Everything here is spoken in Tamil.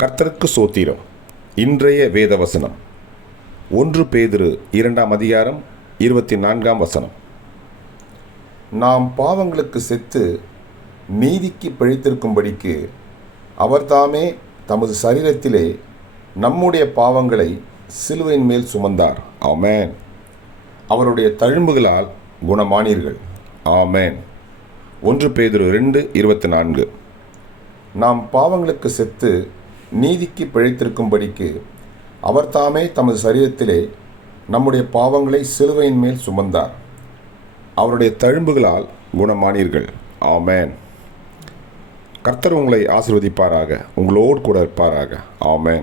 கர்த்தருக்கு சோத்திரம். இன்றைய வேத வசனம் ஒன்று பேதிரு இரண்டாம் அதிகாரம் இருபத்தி நான்காம் வசனம். நாம் பாவங்களுக்கு செத்து நீதிக்கு பிழைத்திருக்கும்படிக்கு அவர்தாமே தமது சரீரத்திலே நம்முடைய பாவங்களை சிலுவையின் மேல் சுமந்தார். ஆமேன். அவருடைய தழும்புகளால் குணமானீர்கள். ஆமேன். ஒன்று பேதிரு ரெண்டு இருபத்தி நான்கு நாம் பாவங்களுக்கு செத்து நீதிக்கு பிழைத்திருக்கும்படிக்கு அவர் தாமே தமது சரீரத்திலே நம்முடைய பாவங்களை சிலுவையின் மேல் சுமந்தார். அவருடைய தழும்புகளால் குணமானீர்கள். ஆமென். கர்த்தர் உங்களை ஆசிர்வதிப்பாராக. உங்களோடு கூட இருப்பாராக. ஆமேன்.